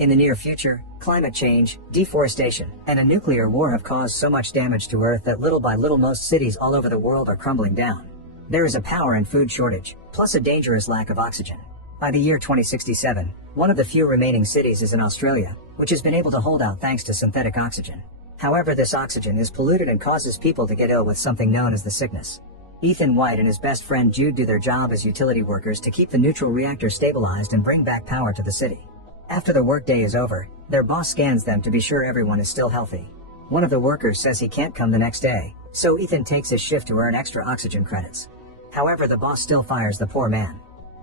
In the near future, climate change, deforestation, and a nuclear war have caused so much damage to Earth that little by little most cities all over the world are crumbling down. There is a power and food shortage, plus a dangerous lack of oxygen. By the year 2067, one of the few remaining cities is in Australia, which has been able to hold out thanks to synthetic oxygen. However, this oxygen is polluted and causes people to get ill with something known as the sickness. Ethan White and his best friend Jude do their job as utility workers to keep the neutral reactor stabilized and bring back power to the city. After the workday is over, their boss scans them to be sure everyone is still healthy. One of the workers says he can't come the next day, so Ethan takes his shift to earn extra oxygen credits. However, the boss still fires the poor man.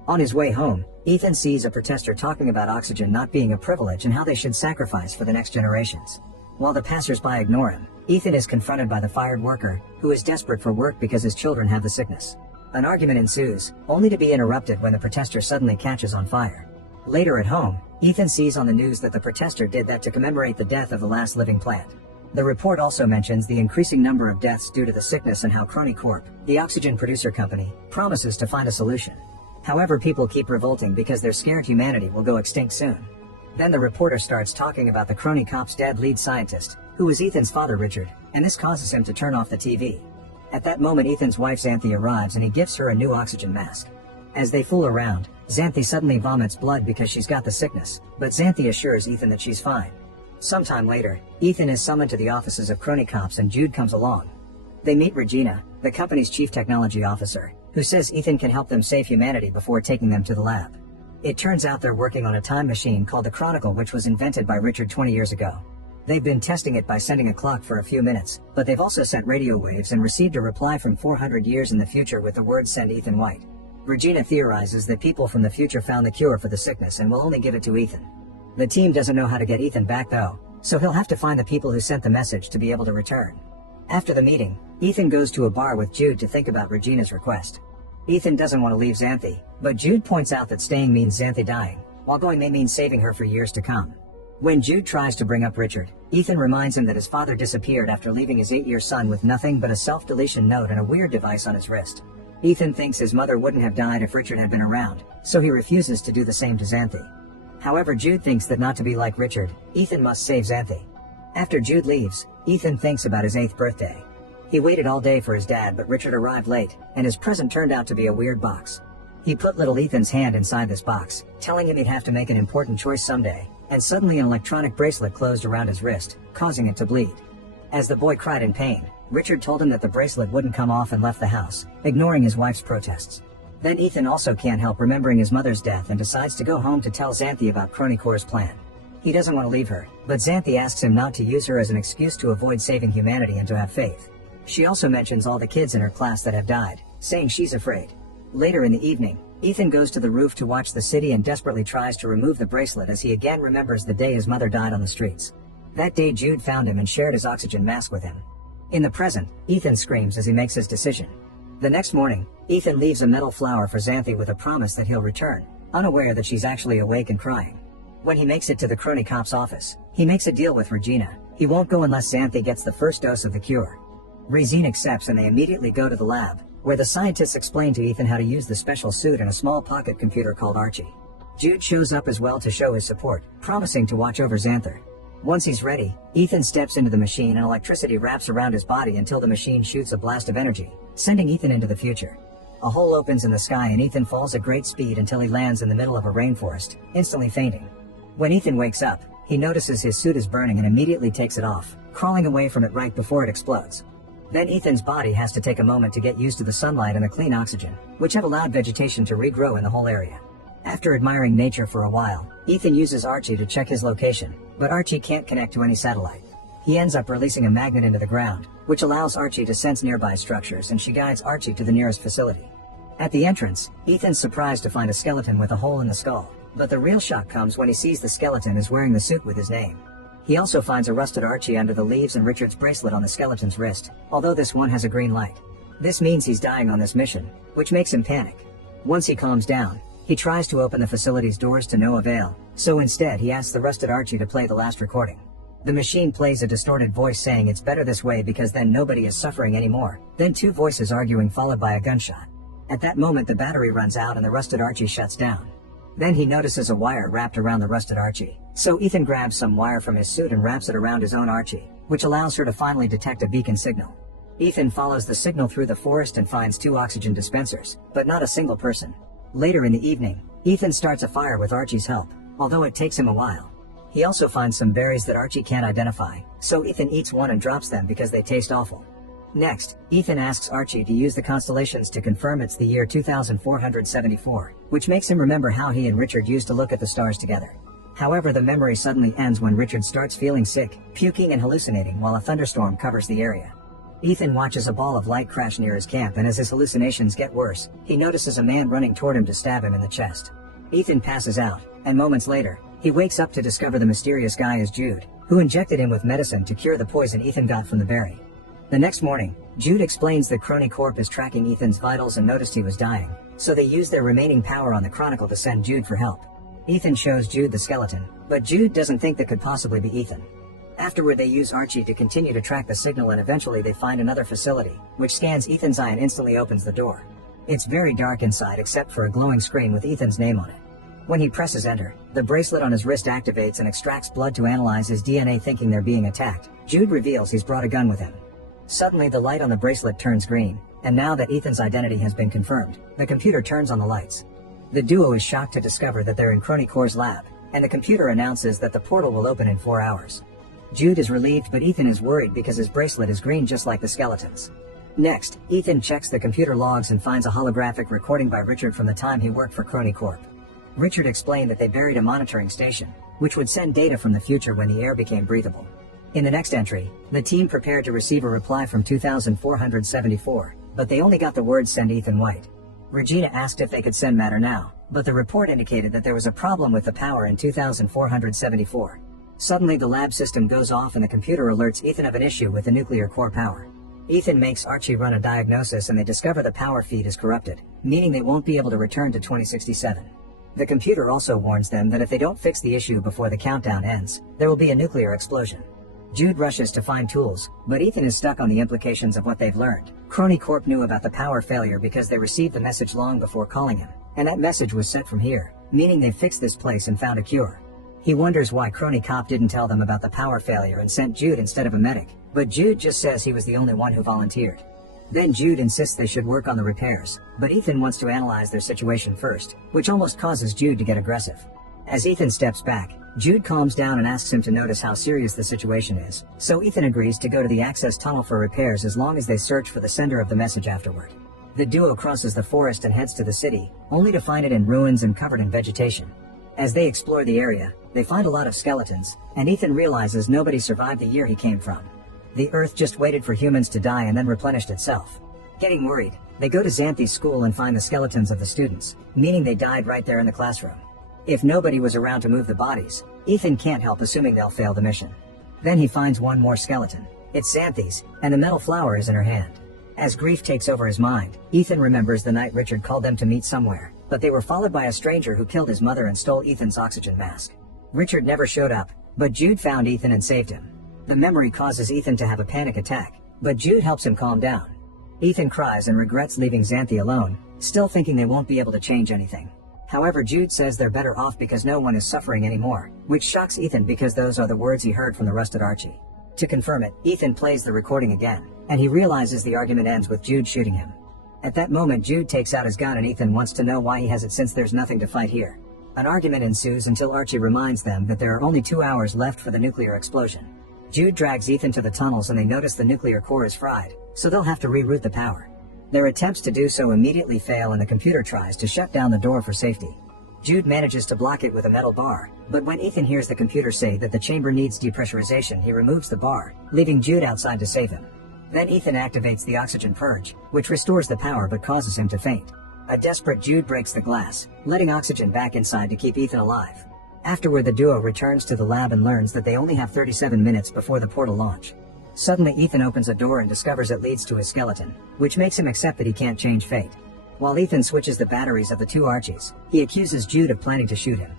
On his way home, Ethan sees a protester talking about oxygen not being a privilege and how they should sacrifice for the next generations. While the passers-by ignore him, Ethan is confronted by the fired worker, who is desperate for work because his children have the sickness. An argument ensues, only to be interrupted when the protester suddenly catches on fire. Later at home, Ethan sees on the news that the protester did that to commemorate the death of the last living plant. The report also mentions the increasing number of deaths due to the sickness and how Crony Corp, the oxygen producer company, promises to find a solution. However, people keep revolting because they're scared humanity will go extinct soon. Then the reporter starts talking about the Crony Corp's dead lead scientist, who is Ethan's father Richard, and this causes him to turn off the TV. At that moment Ethan's wife Xanthi arrives and he gives her a new oxygen mask. As they fool around, Xanthi suddenly vomits blood because she's got the sickness, but Xanthi assures Ethan that she's fine. Sometime later, Ethan is summoned to the offices of Crony Corp and Jude comes along. They meet Regina, the company's chief technology officer, who says Ethan can help them save humanity before taking them to the lab. It turns out they're working on a time machine called the Chronicle, which was invented by Richard 20 years ago. They've been testing it by sending a clock for a few minutes, but they've also sent radio waves and received a reply from 400 years in the future with the words "Send Ethan White." Regina theorizes that people from the future found the cure for the sickness and will only give it to Ethan. The team doesn't know how to get Ethan back though, so he'll have to find the people who sent the message to be able to return. After the meeting, Ethan goes to a bar with Jude to think about Regina's request. Ethan doesn't want to leave Xanthi, but Jude points out that staying means Xanthi dying, while going may mean saving her for years to come. When Jude tries to bring up Richard, Ethan reminds him that his father disappeared after leaving his 8-year son with nothing but a self-deletion note and a weird device on his wrist. Ethan thinks his mother wouldn't have died if Richard had been around, so he refuses to do the same to Xanthi. However, Jude thinks that not to be like Richard, Ethan must save Xanthi. After Jude leaves, Ethan thinks about his 8th birthday. He waited all day for his dad, but Richard arrived late, and his present turned out to be a weird box. He put little Ethan's hand inside this box, telling him he'd have to make an important choice someday, and suddenly an electronic bracelet closed around his wrist, causing it to bleed. As the boy cried in pain, Richard told him that the bracelet wouldn't come off and left the house, ignoring his wife's protests. Then Ethan also can't help remembering his mother's death and decides to go home to tell Xanthi about Crony Corp's plan. He doesn't want to leave her, but Xanthi asks him not to use her as an excuse to avoid saving humanity and to have faith. She also mentions all the kids in her class that have died, saying she's afraid. Later in the evening, Ethan goes to the roof to watch the city and desperately tries to remove the bracelet as he again remembers the day his mother died on the streets. That day Jude found him and shared his oxygen mask with him. In the present, Ethan screams as he makes his decision. The next morning, Ethan leaves a metal flower for Xanthi with a promise that he'll return, unaware that she's actually awake and crying. When he makes it to the Crony Corp's office, he makes a deal with Regina. He won't go unless Xanthi gets the first dose of the cure. Regina accepts and they immediately go to the lab, where the scientists explain to Ethan how to use the special suit and a small pocket computer called Archie. Jude shows up as well to show his support, promising to watch over Xanthi. Once he's ready, Ethan steps into the machine and electricity wraps around his body until the machine shoots a blast of energy, sending Ethan into the future. A hole opens in the sky and Ethan falls at great speed until he lands in the middle of a rainforest, instantly fainting. When Ethan wakes up, he notices his suit is burning and immediately takes it off, crawling away from it right before it explodes. Then Ethan's body has to take a moment to get used to the sunlight and the clean oxygen, which have allowed vegetation to regrow in the whole area. After admiring nature for a while, Ethan uses Archie to check his location, but Archie can't connect to any satellite. He ends up releasing a magnet into the ground, which allows Archie to sense nearby structures, and she guides Archie to the nearest facility. At the entrance, Ethan's surprised to find a skeleton with a hole in the skull, but the real shock comes when he sees the skeleton is wearing the suit with his name. He also finds a rusted Archie under the leaves and Richard's bracelet on the skeleton's wrist, although this one has a green light. This means he's dying on this mission, which makes him panic. Once he calms down, he tries to open the facility's doors to no avail, so instead he asks the rusted Archie to play the last recording. The machine plays a distorted voice saying it's better this way because then nobody is suffering anymore, then 2 voices arguing followed by a gunshot. At that moment the battery runs out and the rusted Archie shuts down. Then he notices a wire wrapped around the rusted Archie, So Ethan grabs some wire from his suit and wraps it around his own Archie, which allows her to finally detect a beacon signal. Ethan follows the signal through the forest and finds 2 oxygen dispensers, but not a single person. Later in the evening, Ethan starts a fire with Archie's help, although it takes him a while. He also finds some berries that Archie can't identify, so Ethan eats one and drops them because they taste awful. Next, Ethan asks Archie to use the constellations to confirm it's the year 2474, which makes him remember how he and Richard used to look at the stars together. However, the memory suddenly ends when Richard starts feeling sick, puking and hallucinating while a thunderstorm covers the area. Ethan watches a ball of light crash near his camp, and as his hallucinations get worse, he notices a man running toward him to stab him in the chest. Ethan passes out, and moments later, he wakes up to discover the mysterious guy is Jude, who injected him with medicine to cure the poison Ethan got from the berry. The next morning, Jude explains that Crony Corp is tracking Ethan's vitals and noticed he was dying, so they use their remaining power on the Chronicle to send Jude for help. Ethan shows Jude the skeleton, but Jude doesn't think that could possibly be Ethan. Afterward, they use Archie to continue to track the signal, and eventually they find another facility, which scans Ethan's eye and instantly opens the door. It's very dark inside except for a glowing screen with Ethan's name on it. When he presses enter, the bracelet on his wrist activates and extracts blood to analyze his DNA. Thinking they're being attacked, Jude reveals he's brought a gun with him. Suddenly the light on the bracelet turns green, and now that Ethan's identity has been confirmed, the computer turns on the lights. The duo is shocked to discover that they're in Crony Corp's lab, and the computer announces that the portal will open in 4 hours. Jude is relieved, but Ethan is worried because his bracelet is green just like the skeleton's. Next, Ethan checks the computer logs and finds a holographic recording by Richard from the time he worked for Crony Corp. Richard explained that they buried a monitoring station, which would send data from the future when the air became breathable. In the next entry, the team prepared to receive a reply from 2474, but they only got the words "send Ethan White." Regina asked if they could send matter now, but the report indicated that there was a problem with the power in 2474. Suddenly the lab system goes off and the computer alerts Ethan of an issue with the nuclear core power. Ethan makes Archie run a diagnosis and they discover the power feed is corrupted, meaning they won't be able to return to 2067. The computer also warns them that if they don't fix the issue before the countdown ends, there will be a nuclear explosion. Jude rushes to find tools, but Ethan is stuck on the implications of what they've learned. Crony Corp knew about the power failure because they received the message long before calling him, and that message was sent from here, meaning they fixed this place and found a cure. He wonders why Crony Corp didn't tell them about the power failure and sent Jude instead of a medic, but Jude just says he was the only one who volunteered. Then Jude insists they should work on the repairs, but Ethan wants to analyze their situation first, which almost causes Jude to get aggressive. As Ethan steps back, Jude calms down and asks him to notice how serious the situation is, so Ethan agrees to go to the access tunnel for repairs as long as they search for the sender of the message afterward. The duo crosses the forest and heads to the city, only to find it in ruins and covered in vegetation. As they explore the area, they find a lot of skeletons, and Ethan realizes nobody survived the year he came from. The Earth just waited for humans to die and then replenished itself. Getting worried, they go to Xanthi's school and find the skeletons of the students, meaning they died right there in the classroom. If nobody was around to move the bodies, Ethan can't help assuming they'll fail the mission. Then he finds one more skeleton. It's Xanthi's, and the metal flower is in her hand. As grief takes over his mind, Ethan remembers the night Richard called them to meet somewhere, but they were followed by a stranger who killed his mother and stole Ethan's oxygen mask. Richard never showed up, but Jude found Ethan and saved him. The memory causes Ethan to have a panic attack, but Jude helps him calm down. Ethan cries and regrets leaving Xanthi alone, still thinking they won't be able to change anything. However, Jude says they're better off because no one is suffering anymore, which shocks Ethan because those are the words he heard from the rusted Archie. To confirm it, Ethan plays the recording again, and he realizes the argument ends with Jude shooting him. At that moment, Jude takes out his gun and Ethan wants to know why he has it since there's nothing to fight here. An argument ensues until Archie reminds them that there are only 2 hours left for the nuclear explosion. Jude drags Ethan to the tunnels and they notice the nuclear core is fried, so they'll have to reroute the power. Their attempts to do so immediately fail and the computer tries to shut down the door for safety. Jude manages to block it with a metal bar, but when Ethan hears the computer say that the chamber needs depressurization, he removes the bar, leaving Jude outside to save him. Then Ethan activates the oxygen purge, which restores the power but causes him to faint. A desperate Jude breaks the glass, letting oxygen back inside to keep Ethan alive. Afterward, the duo returns to the lab and learns that they only have 37 minutes before the portal launch. Suddenly, Ethan opens a door and discovers it leads to his skeleton, which makes him accept that he can't change fate. While Ethan switches the batteries of the 2 Archies, he accuses Jude of planning to shoot him.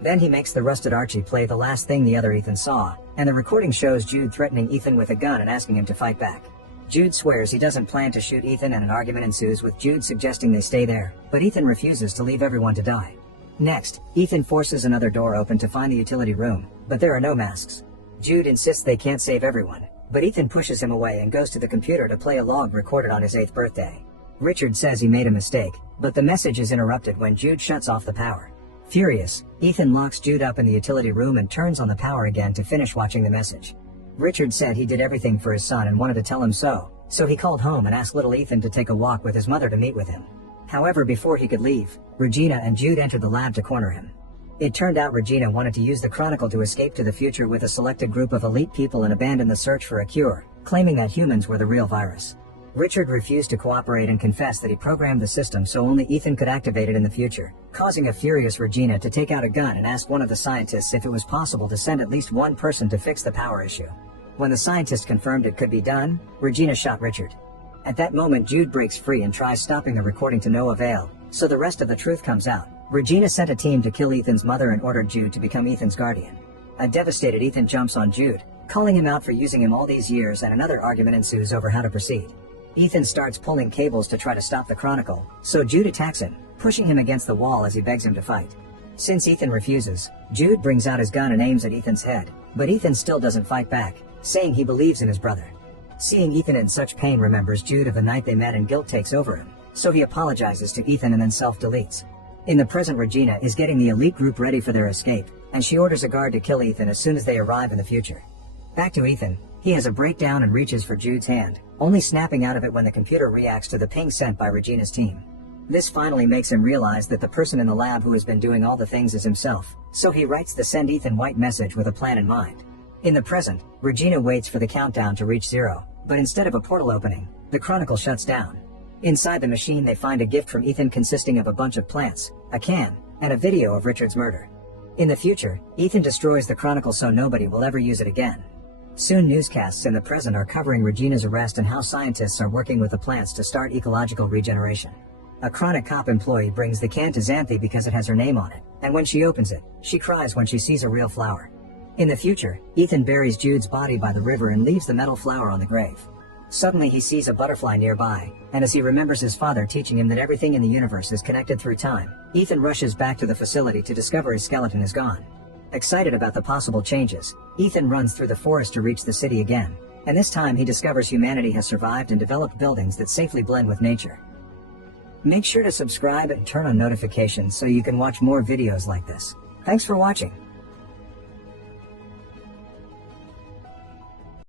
Then he makes the rusted Archie play the last thing the other Ethan saw, and the recording shows Jude threatening Ethan with a gun and asking him to fight back. Jude swears he doesn't plan to shoot Ethan and an argument ensues with Jude suggesting they stay there, but Ethan refuses to leave everyone to die. Next, Ethan forces another door open to find the utility room, but there are no masks. Jude insists they can't save everyone, but Ethan pushes him away and goes to the computer to play a log recorded on his 8th birthday. Richard says he made a mistake, but the message is interrupted when Jude shuts off the power. Furious, Ethan locks Jude up in the utility room and turns on the power again to finish watching the message. Richard said he did everything for his son and wanted to tell him so he called home and asked little Ethan to take a walk with his mother to meet with him. However, before he could leave, Regina and Jude entered the lab to corner him. It turned out Regina wanted to use the Chronicle to escape to the future with a selected group of elite people and abandon the search for a cure, claiming that humans were the real virus. Richard refused to cooperate and confessed that he programmed the system so only Ethan could activate it in the future, causing a furious Regina to take out a gun and ask one of the scientists if it was possible to send at least one person to fix the power issue. When the scientist confirmed it could be done, Regina shot Richard. At that moment, Jude breaks free and tries stopping the recording to no avail, so the rest of the truth comes out. Regina sent a team to kill Ethan's mother and ordered Jude to become Ethan's guardian. A devastated Ethan jumps on Jude, calling him out for using him all these years, and another argument ensues over how to proceed. Ethan starts pulling cables to try to stop the Chronicle, so Jude attacks him, pushing him against the wall as he begs him to fight. Since Ethan refuses, Jude brings out his gun and aims at Ethan's head, but Ethan still doesn't fight back, saying he believes in his brother. Seeing Ethan in such pain remembers Jude of the night they met and guilt takes over him, so he apologizes to Ethan and then self-deletes. In the present, Regina is getting the elite group ready for their escape, and she orders a guard to kill Ethan as soon as they arrive in the future. Back to Ethan, he has a breakdown and reaches for Jude's hand, only snapping out of it when the computer reacts to the ping sent by Regina's team. This finally makes him realize that the person in the lab who has been doing all the things is himself, so he writes the send Ethan white message with a plan in mind. In the present, Regina waits for the countdown to reach 0, but instead of a portal opening, the Chronicle shuts down. Inside the machine they find a gift from Ethan consisting of a bunch of plants, a can, and a video of Richard's murder. In the future, Ethan destroys the Chronicle so nobody will ever use it again. Soon newscasts in the present are covering Regina's arrest and how scientists are working with the plants to start ecological regeneration. A chronic cop employee brings the can to Xanthi because it has her name on it, and when she opens it, she cries when she sees a real flower. In the future, Ethan buries Jude's body by the river and leaves the metal flower on the grave. Suddenly he sees a butterfly nearby, and as he remembers his father teaching him that everything in the universe is connected through time, Ethan rushes back to the facility to discover his skeleton is gone. Excited about the possible changes, Ethan runs through the forest to reach the city again, and this time he discovers humanity has survived and developed buildings that safely blend with nature. Make sure to subscribe and turn on notifications so you can watch more videos like this. Thanks for watching.